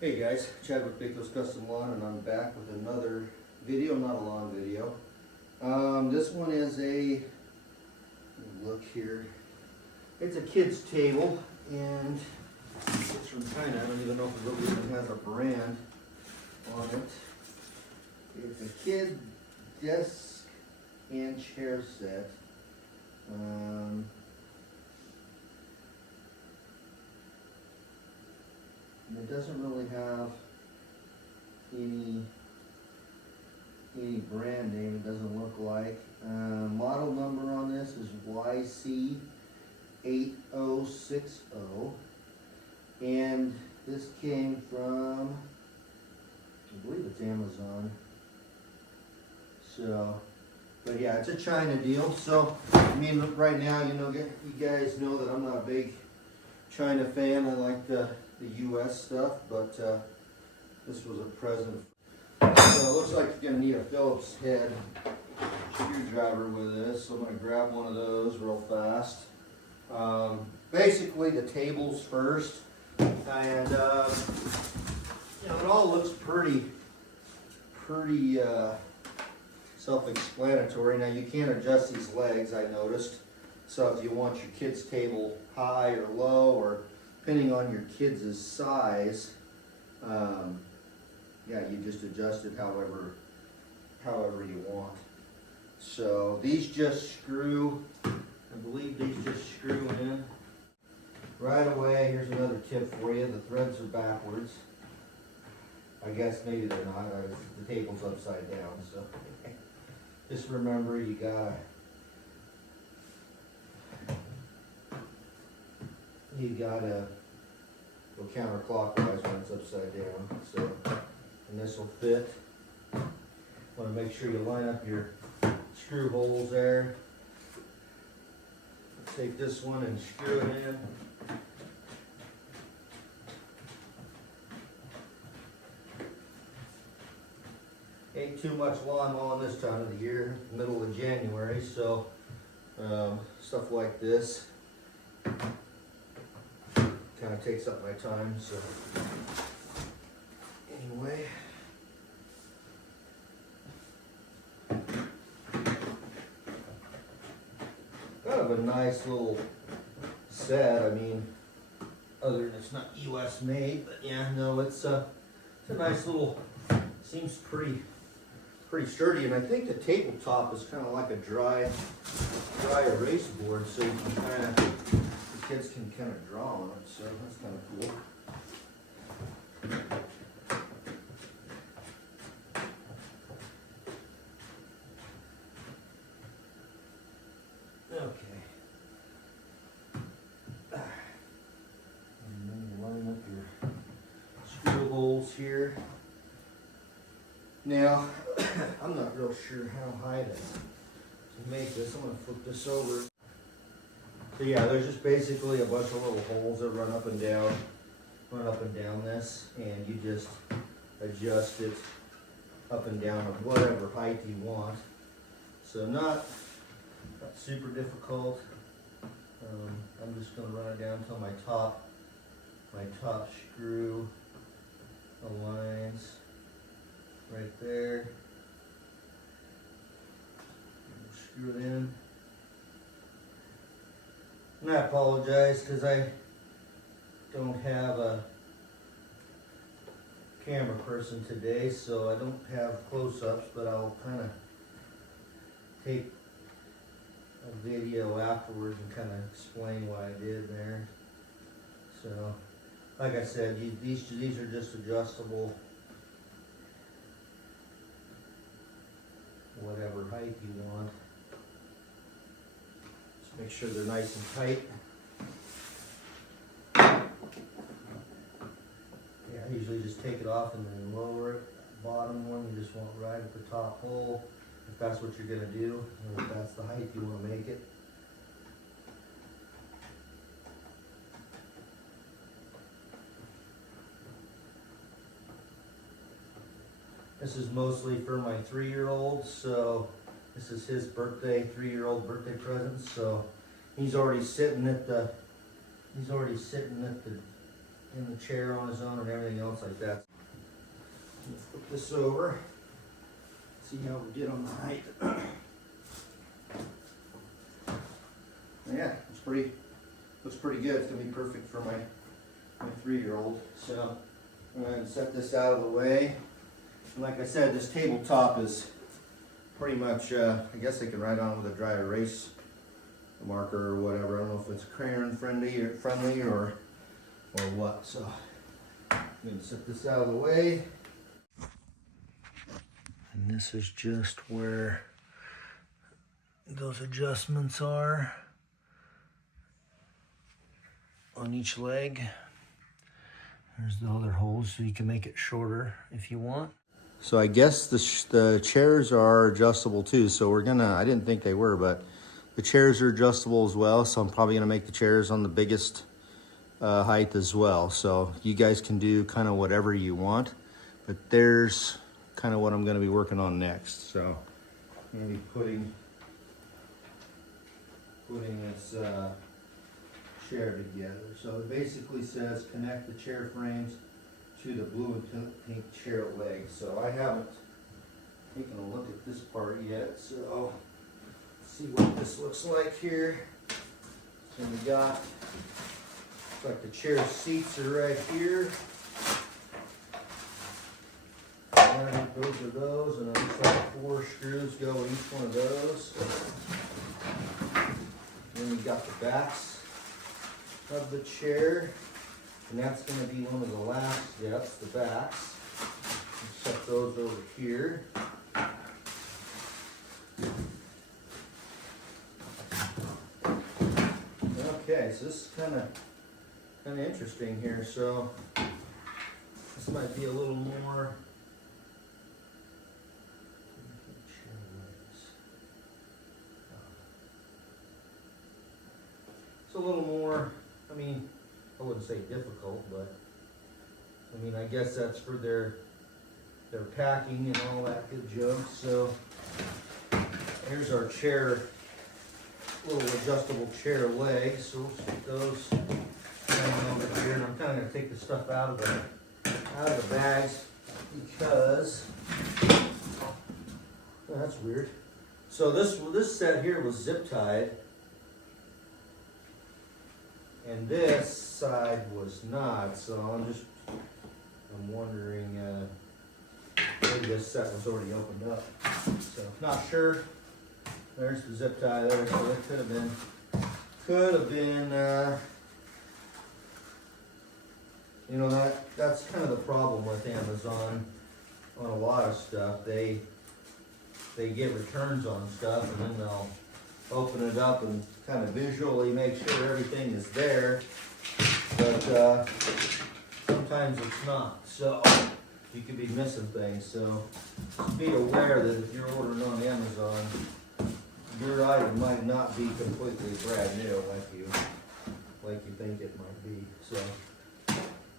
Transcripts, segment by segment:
Hey guys, Chad with BAKO'S Custom Lawn, and I'm back with another video, not a long video. This one is look here, it's a kid's table, and it's from China. I don't even know if it really even has a brand on it. It's a kid desk and chair set. And it doesn't really have any brand name, it doesn't look like. Model number on this is YC8060. And this came from, I believe it's Amazon. So, but yeah, it's a China deal. So, I mean, right now, you guys know that I'm not a big China fan. I like the US stuff, but this was a present. So it looks like you're gonna need a Phillips head screwdriver with this. So I'm gonna grab one of those real fast. Basically the tables first, and it all looks pretty self-explanatory. Now you can't adjust these legs, I noticed. So if you want your kid's table high or low, or depending on your kids' size, yeah, you just adjust it however you want. So these just screw, I believe these just screw in right away. Here's another tip for you. The threads are backwards. I guess maybe they're not. The table's upside down. So just remember, you gotta go counterclockwise when it's upside down. So, and this will fit. Want to make sure you line up your screw holes there. Take this one and screw it in. Ain't too much lawn mowing this time of the year, middle of January, so stuff like this kind of takes up my time. So anyway, kind of a nice little set. I mean, other than it's not US made, but yeah, no, it's a nice little, seems pretty sturdy. And I think the tabletop is kind of like a dry erase board, so you can kind of, kids can kind of draw on it, so that's kind of cool. Okay. And then you line up your screw holes here. Now, I'm not real sure how high to make this. I'm going to flip this over. So yeah, there's just basically a bunch of little holes that run up and down this, and you just adjust it up and down of whatever height you want. So not super difficult. I'm just going to run it down until my top screw aligns right there. Screw it in. And I apologize because I don't have a camera person today, so I don't have close-ups, but I'll kind of take a video afterwards and kind of explain what I did there. So, like I said, these are just adjustable, whatever height you want. Make sure they're nice and tight. Yeah, I usually just take it off and then lower it. Bottom one, you just want right at the top hole, if that's what you're going to do, or if that's the height you want to make it. This is mostly for my 3-year-old, so this is his birthday, 3-year-old birthday present. So he's already sitting at the and the chair on his own and everything else like that. Let's flip this over. See how we did on the height. Yeah, looks pretty good. It's gonna be perfect for my 3-year-old. So I'm gonna set this out of the way. And like I said, this tabletop is pretty much, I guess they can write on with a dry erase marker or whatever. I don't know if it's crayon friendly or what. So I'm gonna set this out of the way. And this is just where those adjustments are on each leg. There's the other holes, so you can make it shorter if you want. So I guess the chairs are adjustable too. So I didn't think they were, but the chairs are adjustable as well. So I'm probably gonna make the chairs on the biggest height as well. So you guys can do kind of whatever you want, but there's kind of what I'm gonna be working on next. So I'm gonna be putting this chair together. So it basically says connect the chair frames to the blue and pink chair legs. So I haven't taken a look at this part yet. So let's see what this looks like here. And we got, looks like the chair seats are right here. And those are those, and it looks like 4 screws go in each one of those. Then we got the backs of the chair, and that's going to be one of the last steps, the backs. Set those over here. Okay, so this is kind of interesting here. So this might be a little more. It's a little more. I mean, I wouldn't say difficult, but I mean, I guess that's for their packing and all that good junk. So here's our chair, little adjustable chair legs. So we'll stick those over here, and I'm kind of gonna take the stuff out of the bags because that's weird. So this set here was zip tied. And this side was not, so I'm wondering, maybe this set was already opened up. So, not sure. There's the zip tie there, so it could have been, you know, that's kind of the problem with Amazon on a lot of stuff. They get returns on stuff, and then they'll open it up and kind of visually make sure everything is there, but sometimes it's not, so you could be missing things. So be aware that if you're ordering on Amazon, your item might not be completely brand new like you think it might be. So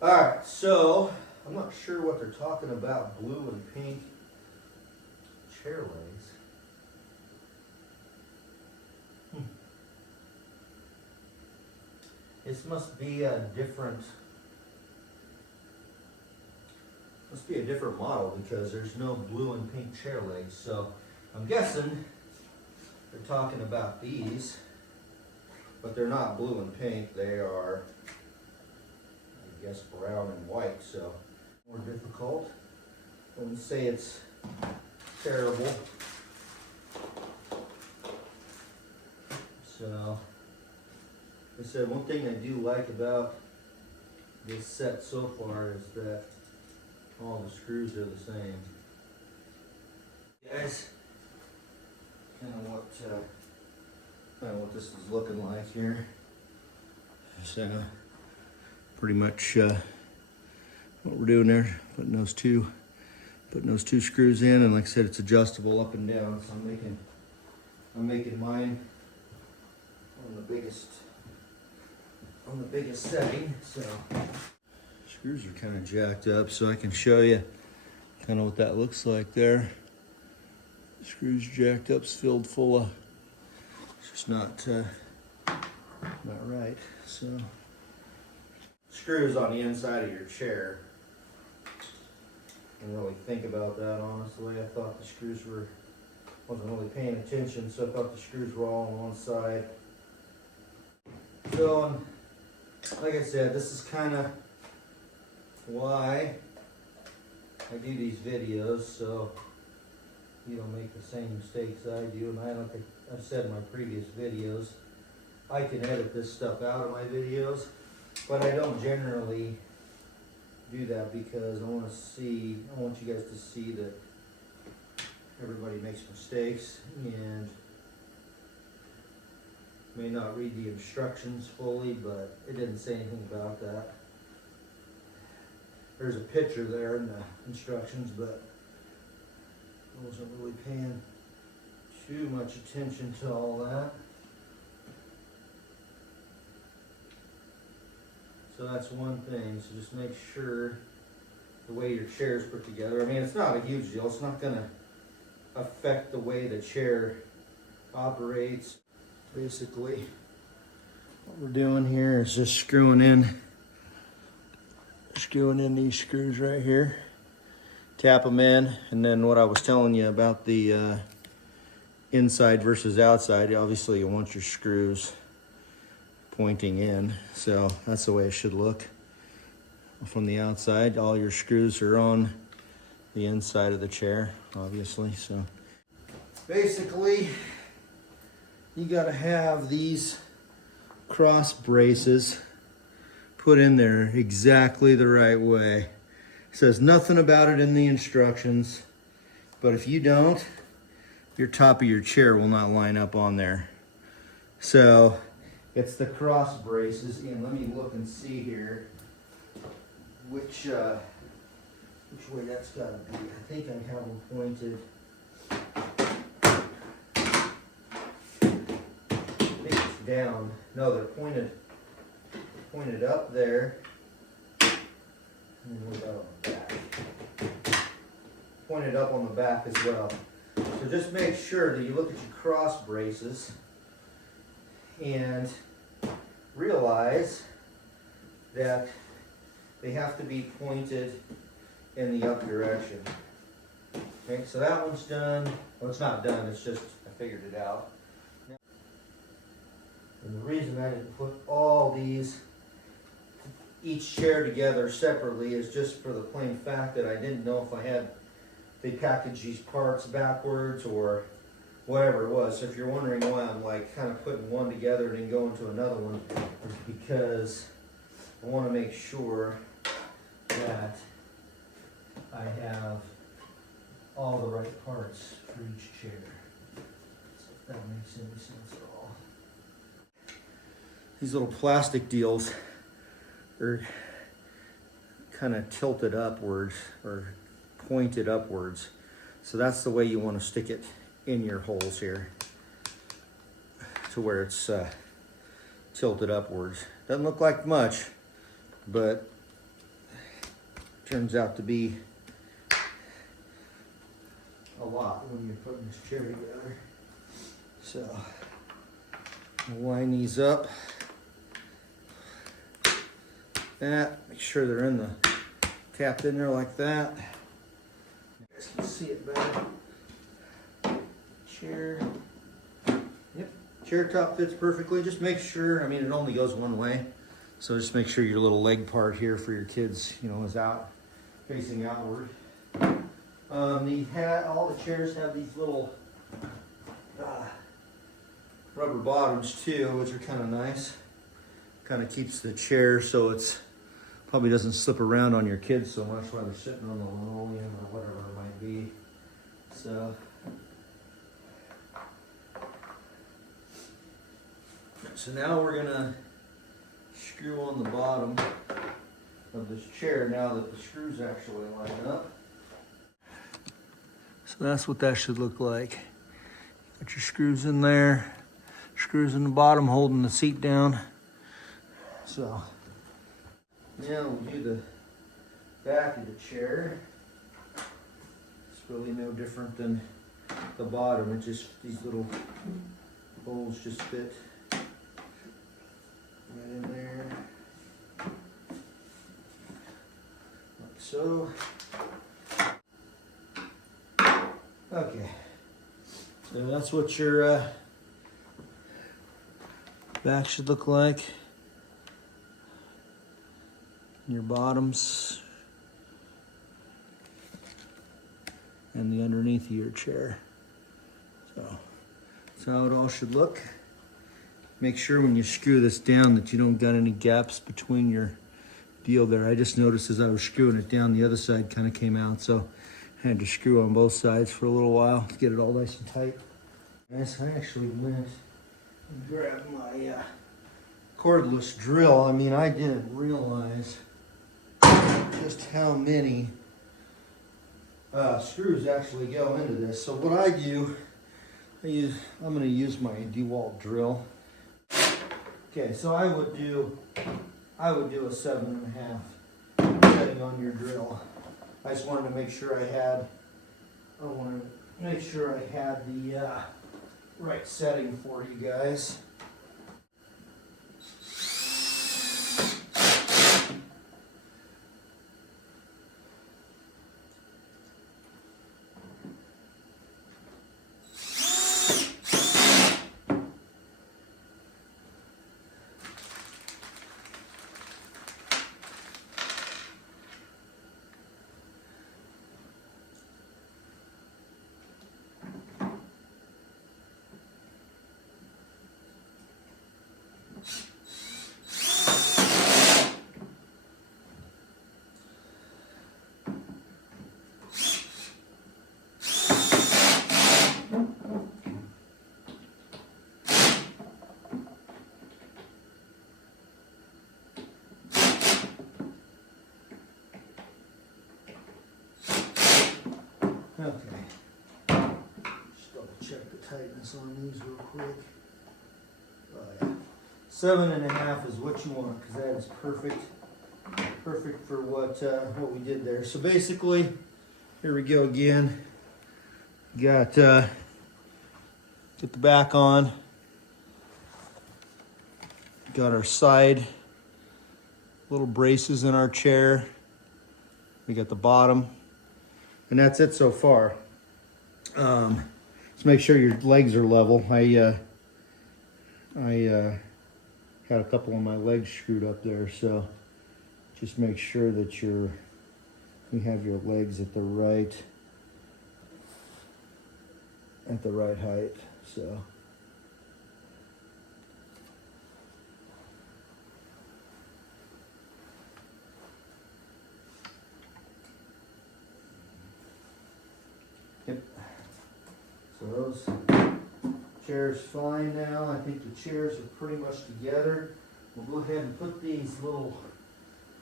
alright, so I'm not sure what they're talking about, blue and pink chair legs. This must be a different model because there's no blue and pink chair legs. So I'm guessing they're talking about these, but they're not blue and pink. They are, I guess, brown and white. So more difficult. I wouldn't say it's terrible. So I said, one thing I do like about this set so far is that all the screws are the same. Guys, kind of what this is looking like here. So pretty much what we're doing there, putting those two screws in, and like I said, it's adjustable up and down. So I'm making mine on the biggest setting. So screws are kind of jacked up, so I can show you kind of what that looks like there. Screws jacked up, filled full of, it's just not right. So screws on the inside of your chair. I didn't really think about that, honestly. I thought the screws wasn't really paying attention, so I thought the screws were all on one side. So, like I said, this is kind of why I do these videos, so you don't make the same mistakes I do. And I don't think I've said in my previous videos, I can edit this stuff out of my videos, but I don't generally do that because I want you guys to see that everybody makes mistakes and may not read the instructions fully, but it didn't say anything about that. There's a picture there in the instructions, but I wasn't really paying too much attention to all that. So that's one thing, so just make sure the way your chair is put together. I mean, it's not a huge deal. It's not gonna affect the way the chair operates. Basically, what we're doing here is just screwing in these screws right here. Tap them in, and then what I was telling you about the inside versus outside, obviously you want your screws pointing in, so that's the way it should look. From the outside, all your screws are on the inside of the chair, obviously. So basically, you got to have these cross braces put in there exactly the right way. It says nothing about it in the instructions, but if you don't, your top of your chair will not line up on there. So it's the cross braces, and let me look and see here which way that's got to be. I think I have them pointed. I think it's down. No, they're pointed up there. And what about on the back? Pointed up on the back as well. So just make sure that you look at your cross braces and realize that they have to be pointed in the up direction. Okay, so that one's done. Well, it's not done, it's just I figured it out. And the reason I didn't put all each chair together separately is just for the plain fact that I didn't know if they packaged these parts backwards or whatever it was. So if you're wondering why I'm like kind of putting one together and then going to another one, it's because I want to make sure that I have all the right parts for each chair. So if that makes any sense at all. These little plastic deals are kind of tilted upwards or pointed upwards. So that's the way you want to stick it in your holes here to where it's tilted upwards. Doesn't look like much, but turns out to be a lot when you're putting this chair together. So line these up. That, make sure they're tapped in there like that. You guys can see it better. Chair. Yep, chair top fits perfectly. Just make sure, I mean, it only goes one way. So just make sure your little leg part here for your kids, is out, facing outward. All the chairs have these little rubber bottoms too, which are kind of nice. Kind of keeps the chair so it's probably doesn't slip around on your kids so much while they're sitting on the linoleum or whatever it might be. So now we're gonna screw on the bottom of this chair now that the screws actually line up. So that's what that should look like. Got your screws in there, screws in the bottom holding the seat down. So now we'll do the back of the chair. It's really no different than the bottom. It just, these little holes just fit right in there. so. Okay, so that's what your back should look like. Your bottoms and the underneath of your chair. So that's how it all should look. Make sure when you screw this down that you don't got any gaps between your deal there. I just noticed as I was screwing it down, the other side kind of came out, so I had to screw on both sides for a little while to get it all nice and tight. Yes, I actually went and grabbed my cordless drill. I mean, I didn't realize just how many screws actually go into this. So what I do, I'm going to use my DeWalt drill. Okay, so I would do a 7.5 setting on your drill. I just wanted to make sure I had the right setting for you guys. Okay, just double check the tightness on these real quick. Oh yeah, 7.5 is what you want, because that is perfect for what we did there. So basically, here we go again. Got get the back on. Got our side little braces in our chair. We got the bottom. And that's it so far. Just make sure your legs are level. I had a couple of my legs screwed up there, so just make sure that you have your legs at the right height. So. Yep. So those chairs fine now. I think the chairs are pretty much together. We'll go ahead and put these little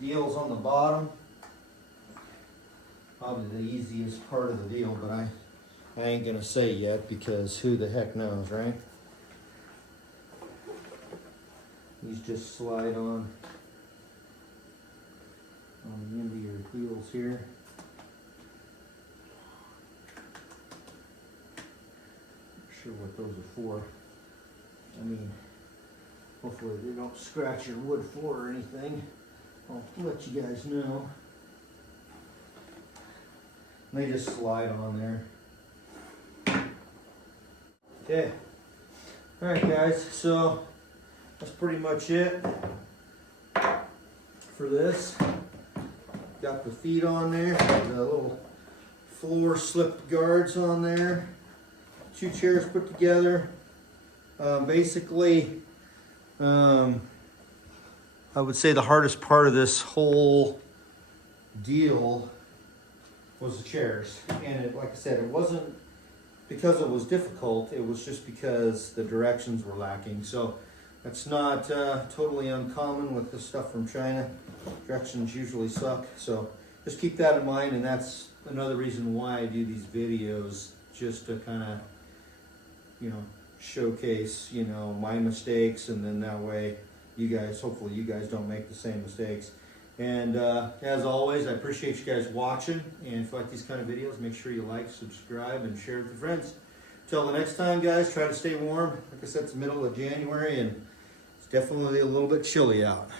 deals on the bottom. Probably the easiest part of the deal, but I ain't gonna say yet because who the heck knows, right? These just slide on the end of your wheels here. Sure what those are for. I mean, hopefully they don't scratch your wood floor or anything. I'll let you guys know. They just slide on there. Okay. Alright guys, so that's pretty much it for this. Got the feet on there, the little floor slip guards on there. 2 chairs put together. Basically, I would say the hardest part of this whole deal was the chairs. And like I said, it wasn't because it was difficult, it was just because the directions were lacking. So that's not totally uncommon with the stuff from China. Directions usually suck. So just keep that in mind, and that's another reason why I do these videos, just to kind of, showcase, my mistakes, and then that way hopefully you guys don't make the same mistakes. And as always, I appreciate you guys watching, and if you like these kind of videos, make sure you like, subscribe, and share with your friends. Till the next time, guys, try to stay warm. Like I said, it's the middle of January, and it's definitely a little bit chilly out.